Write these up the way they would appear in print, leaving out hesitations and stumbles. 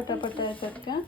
पटापट येतात का?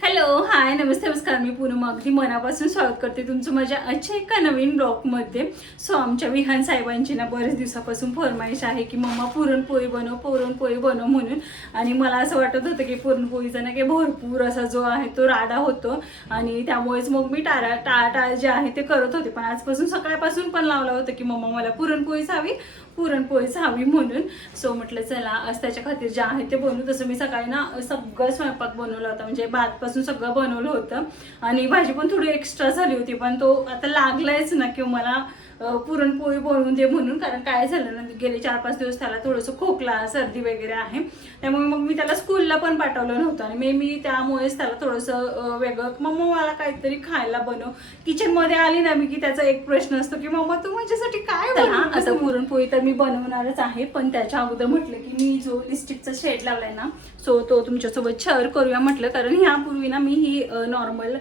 हॅलो, हाय, नमस्ते, नमस्कार. मी पूनम अगदी मनापासून स्वागत करते तुमचं माझ्या आजच्या एका नवीन ब्लॉगमध्ये. सो आमच्या विहान साहेबांची ना बरेच दिवसापासून फरमाईश आहे की मम्मा पुरणपोळी बनव म्हणून. आणि मला असं वाटत होतं की पुरणपोळीचा ना की भरपूर असा जो आहे तो राडा होतो आणि त्यामुळेच मग मी टाळाटाळ जे आहे ते करत होते. पण आजपासून सकाळपासून पण लावलं होतं की मम्मा मला पुरणपोळीच हवी म्हणून. सो म्हटलं चला आज त्याच्या खातीर जे आहे ते बनवू. तसं मी सकाळी ना सगळं स्वयंपाक बनवला होता, म्हणजे भातपासून सगळं बनवलं होतं आणि भाजी पण थोडी एक्स्ट्रा झाली होती. पण तो आता लागलायच ना की मला पुरणपोळी बनवून दे म्हणून. कारण काय झालं ना, गेले 4-5 दिवस त्याला थोडंसं खोकला सर्दी वगैरे आहे, त्यामुळे मग मी त्याला स्कूलला पण पाठवलं नव्हतं. आणि मी त्यामुळेच त्याला थोडंसं वेगळं, मम्मा मला काहीतरी खायला बनव. किचनमध्ये आली ना मी की त्याचा एक प्रश्न असतो की मम्मा तू माझ्यासाठी काय बनव. आता पुरणपोळी तर मी बनवणारच आहे, पण त्याच्या अगोदर म्हटलं की मी जो लिपस्टिकचा शेड लावलाय ना, सो तो तुमच्यासोबत शेअर करूया म्हटलं. कारण ह्यापूर्वी ना मी ही नॉर्मल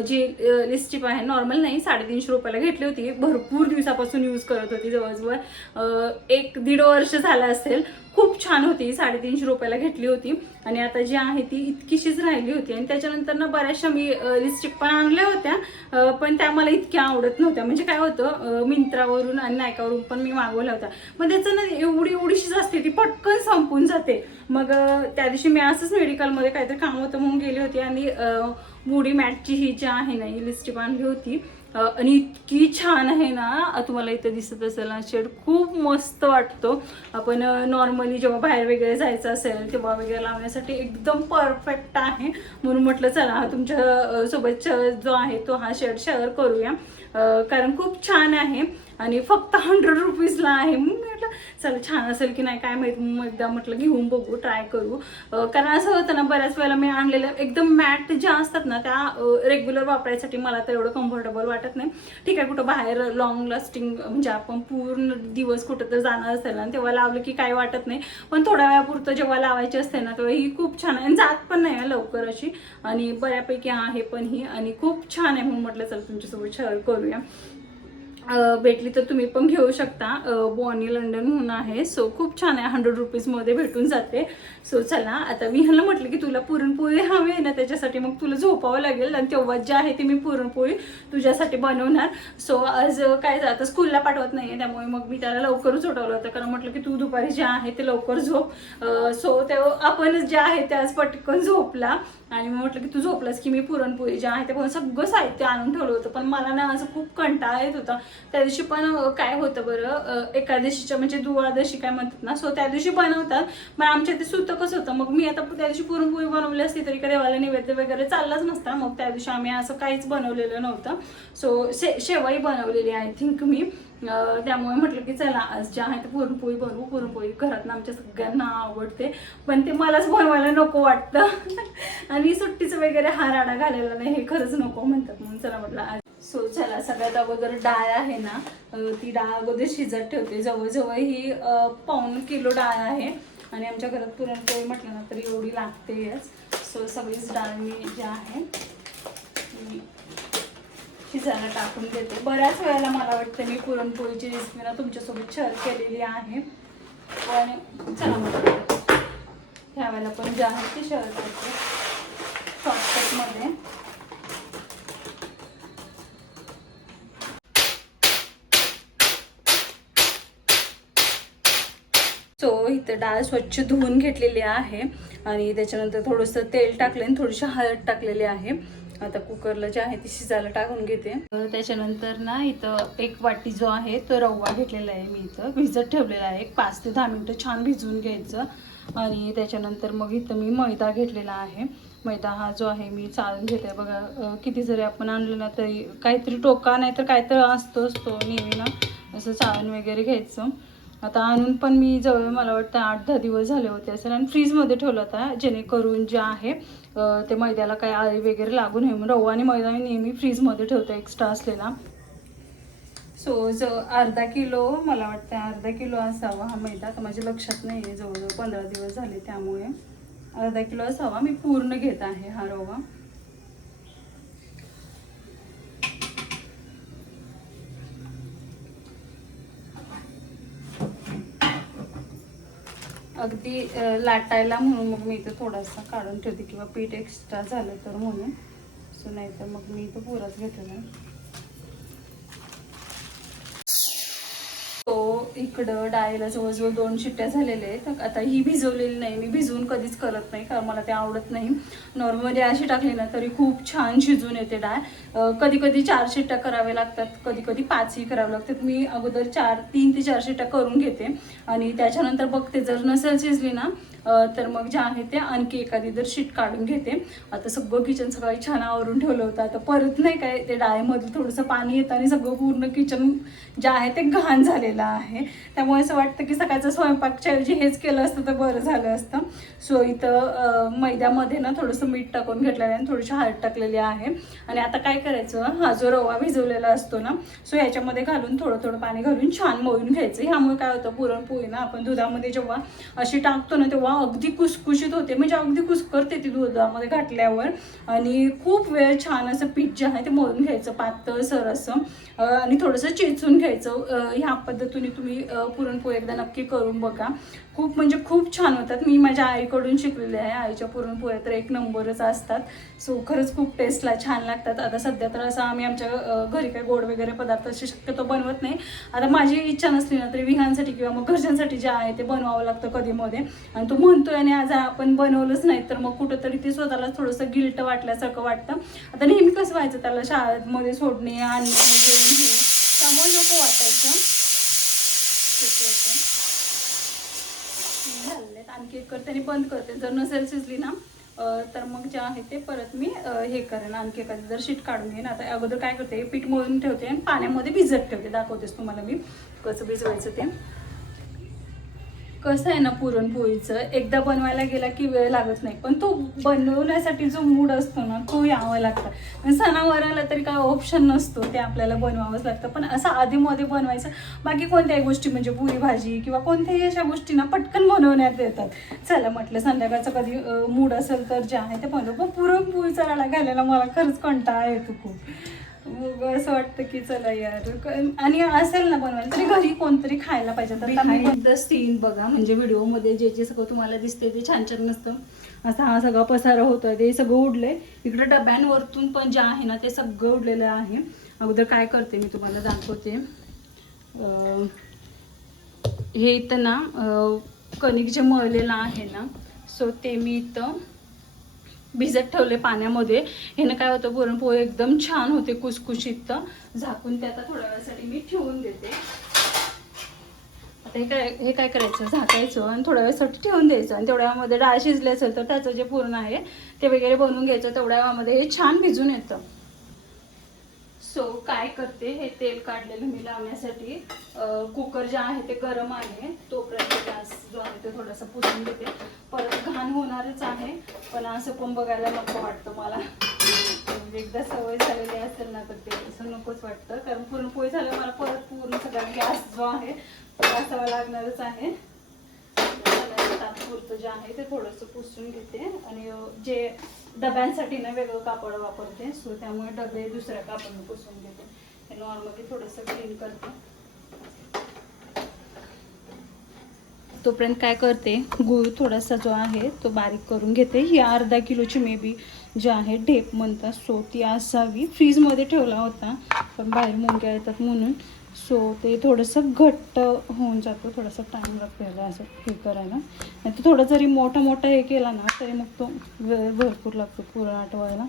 जी लिपस्टिक आहे, नॉर्मल नाही, 350 रुपयाला घेतली होती. भरपूर दिवसापासून यूज करत होती, जवळजवळ 1-1.5 वर्ष झालं असेल. खूप छान होती, 350 रुपयाला घेतली होती. आणि आता जी आहे ती इतकीशीच राहिली होती. आणि त्याच्यानंतर ना बऱ्याचशा मी लिपस्टिक पण आणल्या होत्या, पण त्या मला इतक्या आवडत नव्हत्या. म्हणजे काय होतं, मिंत्रावरून आणि नायकावरून पण मी मागवल्या होत्या, पण त्याचं ना एवढीशीच असते, ती पटकन संपून जाते. मग त्या दिवशी मी असंच मेडिकलमध्ये काहीतरी काम होतं म्हणून गेली होती आणि मुडी मॅटची ही जी आहे ना ही लिपस्टिक आणली होती. आणि इतकी छान आहे ना, तुम्हाला इथं दिसत असेल ना शेड, खूप मस्त वाटतो. आपण नॉर्मली जेव्हा बाहेर वगैरे जायचं असेल तेव्हा वगैरे लावण्यासाठी एकदम परफेक्ट आहे. म्हणून म्हटलं चला तुमच्या सोबत जो आहे तो हा शेड शेअर करूया, कारण खूप छान आहे आणि फक्त 100 रुपीजला आहे. मग म्हटलं चला छान असेल की नाही काय माहिती, मग एकदा म्हटलं घेऊन बघू, ट्राय करू. कारण असं होतं ना, बऱ्याच वेळेला मी आणलेल्या एकदम मॅट ज्या असतात ना त्या रेग्युलर वापरायसाठी मला तर एवढं कम्फर्टेबल वाटत नाही. ठीक आहे, कुठं बाहेर लॉंग लास्टिंग, म्हणजे आपण पूर्ण दिवस कुठं तर जाणार असेल ना तेव्हा लावलं की काही वाटत नाही. पण थोड्या वेळापुरतं जेव्हा लावायची असते ना तेव्हा ही खूप छान आहे, जात पण नाही लवकर अशी, आणि बऱ्यापैकी आहे पण ही, आणि खूप छान आहे. म्हणून म्हटलं चला तुमच्यासोबत शेअर करूया. भेटली तर तुम्ही पण घेऊ शकता. बॉनी लंडन म्हणून आहे. सो खूप छान आहे, 100 रुपीजमध्ये भेटून जाते. सो चला, आता मी ह्याला म्हटलं की तुला पुरणपोळी हवी आहे ना, त्याच्यासाठी मग तुला झोपावं लागेल आणि तेव्हा जे आहे ते मी पुरणपोळी तुझ्यासाठी बनवणार. सो आज काय, आता स्कूलला पाठवत नाही आहे त्यामुळे मग मी त्याला लवकरच उठवलं होतं, कारण म्हटलं की तू दुपारी जे आहे ते लवकर झोप. सो तेव्हा आपणच जे आहे ते आज पटकन झोपला आणि मग म्हटलं की तू झोपलास की मी पुरणपोळी जे आहे ते पण सगळं साहित्य आणून ठेवलं होतं. पण मला ना असं खूप कंटाळा येत होता त्या दिवशी. पण काय होतं बरं, एकादशीच्या म्हणजे द्वादशी काय म्हणतात ना, सो त्या दिवशी बनवतात. मग आमच्या ते सुतकच होतं. मग मी आता त्या दिवशी पुरणपोळी बनवली असती तरी देवाला नैवेद्य वगैरे चाललाच नसता. मग त्या दिवशी आम्ही असं काहीच बनवलेलं नव्हतं. सो शेवई बनवलेली आय थिंक मी. त्यामुळे म्हटलं की चला आज जे आहे ते पुरणपोळी बनवू. पुरणपोळी घरात आमच्या सगळ्यांना आवडते, पण ते मलाच बनवायला नको वाटतं. आणि सुट्टीचं वगैरे हा राडा घालायला नाही, हे खरंच नको म्हणतात. म्हणून चला म्हटलं आज. सो चला, सगळ्यात अगोदर डाळ आहे ना, ती डाळ अगोदर शिजत ठेवते. जवळजवळ ही 1.25 किलो डाळ आहे आणि आमच्या घरात पुरणपोळी म्हटलं ना तरी एवढी लागतेच. सो सगळीच डाळ मी जी आहे शिजायला टाकून देते. बऱ्याच वेळेला मला वाटतं मी पुरणपोळीची रेसिपी ना तुमच्यासोबत शेअर केलेली आहे, पण चला म्हटलं ह्या वेळेला पण जे आहे ते शेअर करते शॉर्टकटमध्ये. सो इथं डाळ स्वच्छ धुवून घेतलेली आहे आणि त्याच्यानंतर थोडंसं तेल टाकले आणि थोडीशी हळद टाकलेली आहे. आता कुकरला जे आहे ती शिजायला टाकून घेते. त्याच्यानंतर ना इथं 1 वाटी जो आहे तो रवा घेतलेला आहे मी, इथं भिजत ठेवलेला आहे. 5 ते 10 मिनिटं छान भिजवून घ्यायचं. आणि त्याच्यानंतर मग इथं मी मैदा घेतलेला आहे. मैदा हा जो आहे मी चाळून घेते. बघा किती जरी आपण आणलं ना तरी काहीतरी टोका नाही तर काहीतरी असतोच तो नेहमी ना, असं चाळून वगैरे घ्यायचं. आता आणून पण मी जवळ मला वाटतं 8-10 दिवस झाले होते असेल आणि फ्रीजमध्ये ठेवलं होता, जेणेकरून जे आहे ते मैद्याला काही आळी वगैरे लागू नये म्हणून. रवा आणि मैदा मी नेहमी फ्रीजमध्ये ठेवतो एक्स्ट्रा असलेला. सो अर्धा किलो, मला वाटतं अर्धा किलो असावा हा मैदा. तर माझ्या लक्षात नाही आहे, जवळजवळ 15 दिवस झाले, त्यामुळे अर्धा किलो असावा. मी पूर्ण घेत आहे हा रवा. अगदी लाटायला म्हणून मग मी इथं थोडासा काढून ठेवते, किंवा पीठ एक्स्ट्रा झालं तर म्हणून. सो नाही तर मग मी इथं पुराच घेतलेला. तो इकडं डाळीला जवळजवळ 2 शिट्ट्या झालेल्या आहेत. आता ही भिजवलेली नाही, मी भिजवून कधीच करत नाही कारण मला ते आवडत नाही. नॉर्मली अशी टाकली ना तरी खूप छान शिजून येते डाळ. कधी कधी 4 शिट्ट्या कराव्या लागतात, कधी कधी 5ही कराव्या लागतात. मी अगोदर 3 ते 4 शिट्ट्या करून घेते आणि त्याच्यानंतर बघते जर नसेल शिजली ना तर मग जे आहे ते आणखी एखादी जर शीट काढून घेते. आता सगळं किचन सकाळी छान आवरून ठेवलं होतं. आता परत नाही काय ते डाळीमध्ये थोडंसं पाणी येतं आणि सगळं पूर्ण किचन जे आहे ते घाण झालेलं आहे. त्यामुळे असं वाटतं की सकाळचं स्वयंपाकच्या ऐवजी हेच केलं असतं तर बरं झालं असतं. सो इथं मैद्यामध्ये ना थोडंसं मीठ टाकून घेतलेलं आहे आणि थोडीशी हळद टाकलेली आहे. आणि आता काय करायचं, हा जो रवा भिजवलेला असतो ना सो ह्याच्यामध्ये घालून थोडं थोडं पाणी घालून छान मळून घ्यायचं. ह्यामुळे काय होतं, पुरणपोळी ना आपण दुधामध्ये जेव्हा अशी टाकतो ना तेव्हा अगदी कुसकुशीत होते, म्हणजे अगदी कुसकरते ती दुधामध्ये घातल्यावर. आणि खूप वेळ छान असं पीठ जे आहे ते मळून घ्यायचं पातळ सर असं आणि थोडंसं चेचून घ्यायचं. ह्या पद्धतीने तुम्ही पुरणपोळी एकदा नक्की करून बघा. खूप म्हणजे खूप छान होतात. मी माझ्या आईकडून शिकलेले आहे. आईच्या पुरणपोळ्या तर एक नंबरच असतात. सो खरंच खूप टेस्टला छान लागतात. आता सध्या तर असं आम्ही आमच्या घरी काही गोड वगैरे पदार्थ असे शक्यतो बनवत नाही. आता माझी इच्छा नसली ना तरी विहांसाठी किंवा मग घरच्यांसाठी जे आहे ते बनवावं लागतं कधीमध्ये. आणि तो म्हणतोय आणि आज आपण बनवलंच नाही तर मग कुठंतरी ते स्वतःला थोडंसं गिल्ट वाटल्यासारखं वाटतं. आता नेहमी कसं व्हायचं, त्याला शाळेमध्ये सोडणे आणणे जेवण हे त्यामुळे नको वाटायचं. झालेत आणखी एक करते आणि बंद करते. जर नसेल शिजली ना तर मग जे आहे ते परत मी हे करेन, आणखी एखादी जर शीट काढून घेईन. आता अगोदर काय करते, पीठ मळून ठेवते आणि पाण्यामध्ये भिजत ठेवते. दाखवतेस तुम्हाला मी कसं भिजवायचं ते. कसं आहे ना, पुरणपोळीचं एकदा बनवायला गेला की वेळ लागत नाही, पण तो बनवण्यासाठी जो मूड असतो ना तो यावा लागतं. सणावाराला तरी काय ऑप्शन नसतो, ते आपल्याला बनवावंच लागतं. पण असं आधीमध्ये बनवायचं, बाकी कोणत्याही गोष्टी म्हणजे पुरी भाजी किंवा कोणत्याही अशा गोष्टी ना पटकन बनवण्यात येतात. चला म्हटलं संध्याकाळचं कधी मूड असेल तर जे आहे ते बनवू. पण पुरणपोळीचा रडा घालायला मला खरंच कंटाळा येतो खूप. मग असं वाटतं की चला यार, आणि असेल ना बनवायला तरी घरी कोणतरी खायला पाहिजे. तर बिहाइंड द सीन बघा, म्हणजे व्हिडिओमध्ये जे जे सगळं तुम्हाला दिसते ते छान छान नसतं. असा हा सगळा पसारा होतोय, ते सगळं उडलंय. इकडे डब्यांवरतून पण जे आहे ना ते सगळं उडलेलं आहे. अगोदर काय करते मी तुम्हाला दाखवते. हे इथं ना कणिक जे मळलेलं आहे ना सो ते मी इथं भिजत ठेवले पाण्यामध्ये. ह्यानं काय होतं, पुरणपोळी एकदम छान होते कुसकुशीत. झाकून ते आता थोड्या वेळासाठी मी ठेवून देते. आता हे काय करायचं, झाकायचं आणि थोड्या वेळासाठी ठेवून द्यायचं. आणि तेवढ्या वेळामध्ये डाळ शिजली असेल तर त्याचं जे पुरण आहे ते वगैरे बनवून घ्यायचं. तेवढ्या वेळामध्ये हे छान भिजून येतं. सो काय करते, हे तेल काढलेलं मी लावण्यासाठी कुकर जे आहे ते गरम आहे तोपर्यंत गॅस जो आहे ते थोडासा पुसून घेते. परत घाण होणारच आहे, पण असं पण बघायला नको वाटतं मला. म्हणजे एकदा सवय झालेली असेल ना तर ते असं नकोच वाटतं. कारण पुरणपोळी झालं मला परत पूर्ण सगळा गॅस जो आहे तो घासावा लागणारच आहे. तात्पुरतं जे आहे ते थोडंसं पुसून घेते. आणि जे डब्यांसाठी ना वेगळं कापड वापरते. सो त्यामुळे डबे दुसऱ्या कापडने पुसून घेते. हे नॉर्मली थोडंसं क्लीन करते. तोपर्यंत काय करते, गूळ थोडासा जो आहे तो बारीक करून घेते. ही अर्धा किलोची मे बी जे आहे ढेप म्हणतात सो ती असावी. फ्रीजमध्ये ठेवला होता पण बाहेर मुंग्या येतात म्हणून. सो ते थोडंसं घट्ट होऊन जातं, थोडासा टाईम लागतो याला असं हे करायला. नाही तर थोडं जरी मोठा मोठा हे केला ना तरी मग तो वेळ भरपूर लागतो पुरण आटवायला.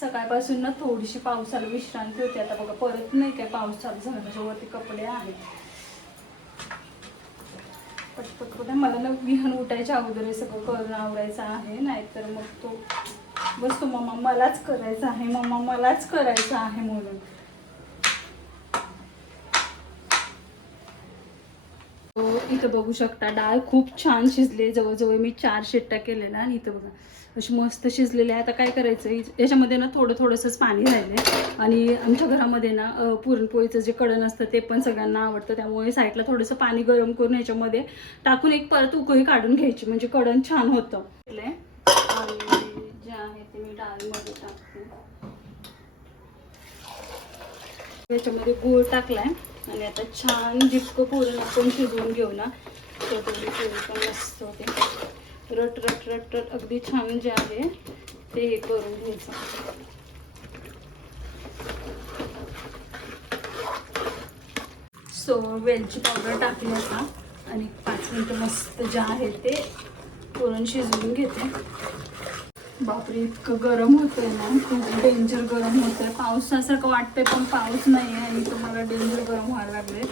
सकाळपासून ना थोडीशी पावसाला विश्रांती होती. आता बघा परत नाही काय पाऊस चालू झाला. त्याच्यावरती कपडे आहेत पटपट. मला ना विहान उठायच्या अगोदर हे सगळं करून आवरायचं आहे, नाहीतर मग तो बसतो मम्मा मलाच करायचं आहे, मम्मा मलाच करायचं आहे म्हणून. इथं बघू शकता डाळ खूप छान शिजली. जवळजवळ मी 4 शिट्ट्या केलेल्या आणि इथं बघा अशी मस्त शिजलेली आहे. आता काय करायचं, याच्यामध्ये ना थोडंसंच पाणी राहिलं. आणि आमच्या घरामध्ये ना पुरणपोळीचं जे कढण असतं ते पण सगळ्यांना आवडतं. त्यामुळे साईडला थोडंसं पाणी गरम करून ह्याच्यामध्ये टाकून एक परत उकळी काढून घ्यायची, म्हणजे कढण छान होतं. आणि जे आहे ते मी डाळीमध्ये टाकते. याच्यामध्ये गूळ टाकलाय आणि आता छान जितकं पुरण आपण शिजवून घेऊ ना तेवढी पोळी पण मस्त होते. रट रट रट रट अगदी छान जे आहे ते हे करून घ्यायचं. सो वेलची पावडर टाकली आता आणि 5 मिनिटं मस्त जे आहे ते पुरण शिजवून घेते. बापरे इतकं गरम होतंय ना, खूप डेंजर गरम होतंय. पावसासारखं वाटतंय पण पाऊस नाही आहे आणि तुम्हाला डेंजर गरम व्हायला लागले.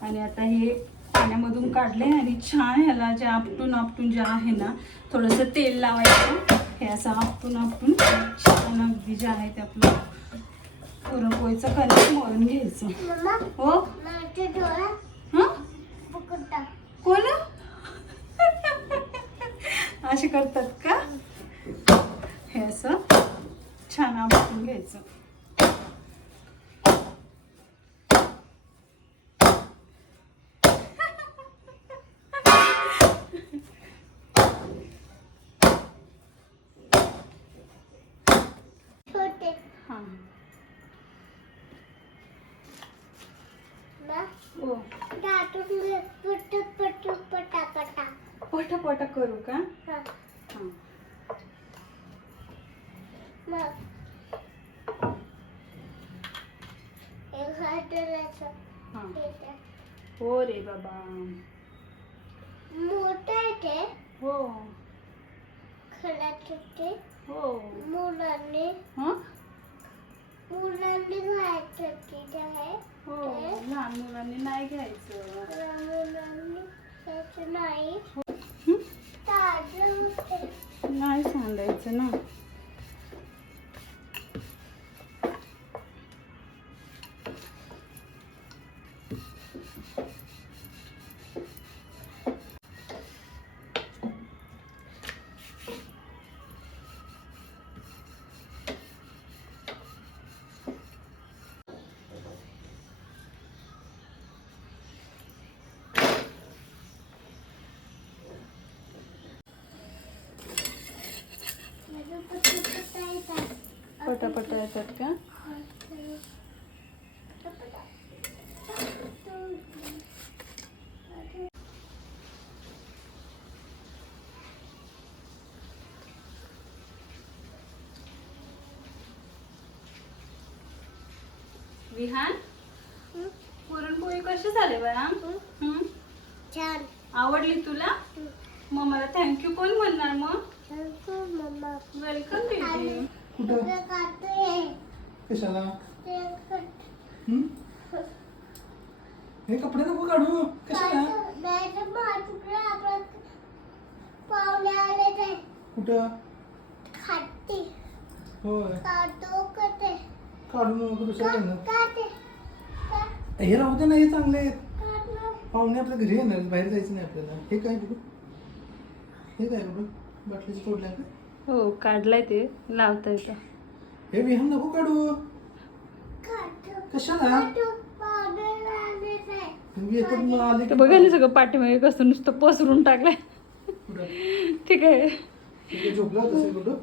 आणि आता हे पाण्यामधून काढले आणि छान ह्याला जे आपटून जे आहे ना थोडंसं तेल लावायचं. हे असं आपटून छान अगदी जे आहे ते आपलं पुरणपोळीचं कणिक मळून घ्यायचं. हो कोण असे करतात का? हे असं छान आपटून घ्यायचं. पटापटा करू का? हो रे बाबा मोठा आहे ते. हो खडाचे हो मुलांनी घ्यायचं की आहे. हो लहान मुलांनी नाही घ्यायचं. मुलांनी घ्यायचं नाही. नाही सांगायचं ना. पटापटा येतात का? विहान पुरणपोळी कशी झाली बा? छान. आवडली तुला? मग मला थँक्यू कोण म्हणणार मग? मम्मा वेलकम बेबी. कशाला? हे कपडे नको काढू. कशाला? पाहुणे आले ते कुठं? खाती होय काढतो कते काढू नको. दुसरं घेणं काटे हे राहू दे ना. हे चांगले आहेत. काढलो. पाहुणे आपल्या घरी येणार, बाहेर जायचं नाही आपल्याला. हे काय बघू? हे काय बघू? बाटलीचं तोडलं का? हो काढलाय ते लावता येतं. हे विहान नको काढू. काढतो. कशाला? काढतो. पाहुणे आले ते. तुम्ही येतात मग आले ते की बघा ना सगळं पाठीमागे कसं नुसतं पसरून टाकलंय. कुठं? ठीक आहे. हे झोपलं होतं कुठं?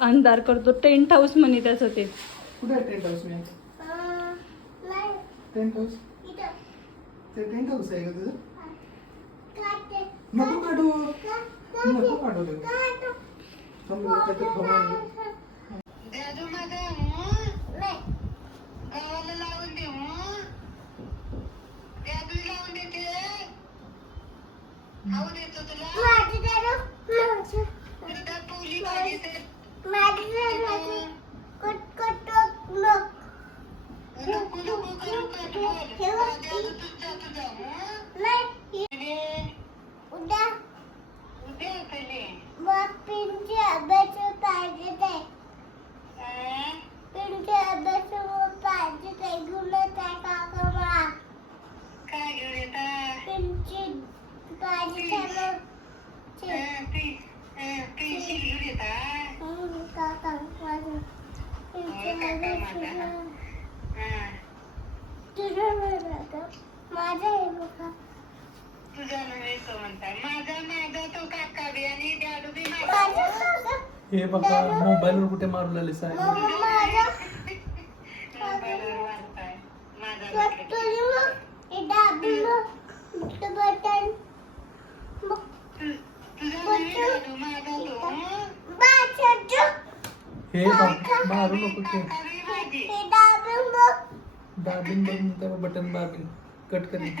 अंधार करतो. टेंट हाऊस म्हणे त्याचं ते. कुठे आहे टेंट हाऊस? मी नाही टेंट हाऊस इथं ते टेंट हाऊस आहे का तुझं? काटे. नको काढू. काटे. नको काढू ते. काढतो. थांब काहीतरी खाऊ आणलं. नाही. गावाला लावून दे त्यातून लावून देते खाऊ देतो तुला माझी दारू. माझी. त्यात पोळी पाहिजे माझी दारू. कट कट लोक. नको नको करू तुझा नाही. उद्या उद्या कधी मग पिंची अभ्यास पाहिजे ते. पिंची अभ्यास पाहिजे ते घेऊन काय काका मला. काय घेऊन येता पिंची पाहिजे पेन्सिल घेऊन येता काका माझं पिंची काका माझा हा तुझं बघा माझं हे बघा तुझा नव्हे तो म्हणताय माझा तो काका बी आणि डॅडू बी माझा माझं बघा हे बघा मोबाईलवर कुठे मारू लागले साहेब मम्मा माझं मोबाईलवर वाचताय माझा तुझी मग हे दाबी मग बटन मग तुझा नव्हे डॅडू माझा तो बाचाचं हे मारू नको ते काका बी माझी हे दाबी मग दाबीन बघून त्या बटन दाबीन कट करेन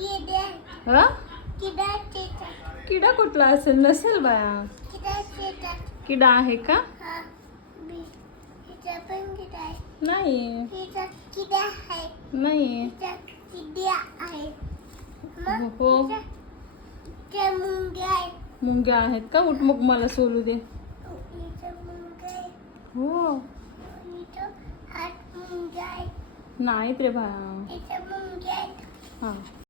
ये दे हा किडाचे किडा कुठला असेल नसेल बाया किडाचे किडा आहे का हा बी हिचा पण किडा आहे नाही हिचा किडा आहे नाही हिचा किड्या आहे मग हो हिचा मुंग्या आहे मुंग्या आहेत का उठ मग मला सोलू दे हिचा मुंग्या आहे हो हिचा हात मुंग्या आहे नाहीत रे बाया हिचा मुंग्या आहे हा